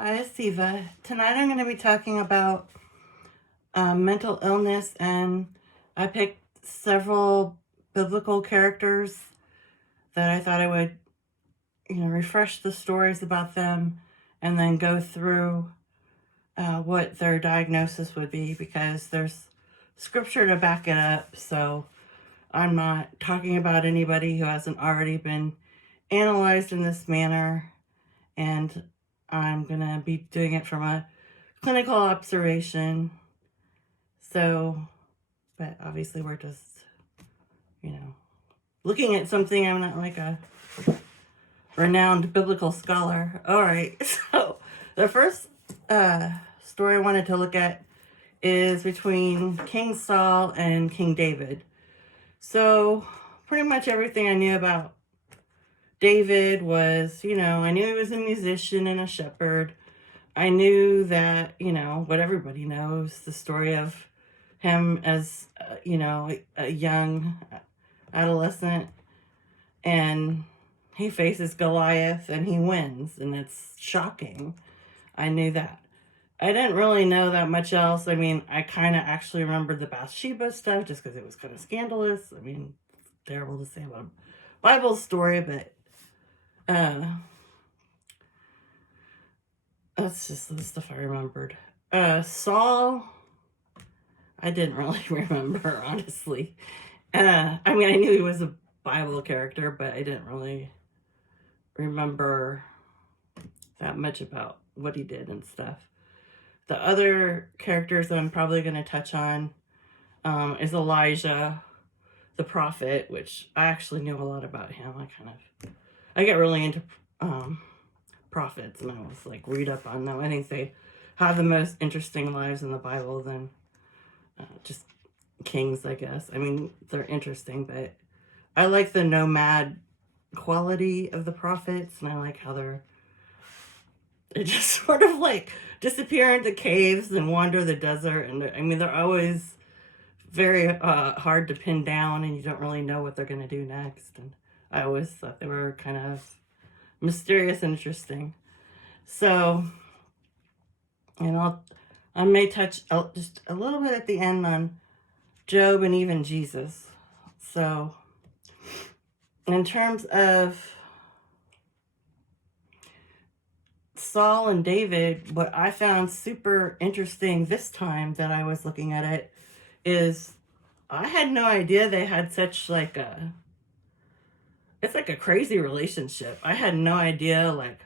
Hi, it's Siva. Tonight I'm going to be talking about mental illness, and I picked several biblical characters that I thought I would, refresh the stories about them and then go through what their diagnosis would be, because there's scripture to back it up. So I'm not talking about anybody who hasn't already been analyzed in this manner, and I'm going to be doing it from a clinical observation. So, but obviously we're just, looking at something. I'm not like a renowned biblical scholar. All right. So the first story I wanted to look at is between King Saul and King David. So pretty much everything I knew about David was, I knew he was a musician and a shepherd. I knew that, what everybody knows, the story of him as, a young adolescent, and he faces Goliath and he wins, and it's shocking. I knew that. I didn't really know that much else. I mean, I kind of actually remembered the Bathsheba stuff just because it was kind of scandalous. I mean, it's terrible to say about a Bible story, but that's just the stuff I remembered. Saul, I didn't really remember, honestly. I mean, I knew he was a Bible character, but I didn't really remember that much about what he did and stuff. The other characters that I'm probably going to touch on is Elijah, the prophet, which I actually knew a lot about him. I get really into prophets, and I was like, read up on them. I think they have the most interesting lives in the Bible than just kings, I guess. I mean, they're interesting, but I like the nomad quality of the prophets, and I like how they just sort of like disappear into caves and wander the desert. And I mean, they're always very hard to pin down, and you don't really know what they're going to do next. And I always thought they were kind of mysterious and interesting. So, and I may touch just a little bit at the end on Job and even Jesus. So, in terms of Saul and David, what I found super interesting this time that I was looking at it is I had no idea they had such it's like a crazy relationship. I had no idea like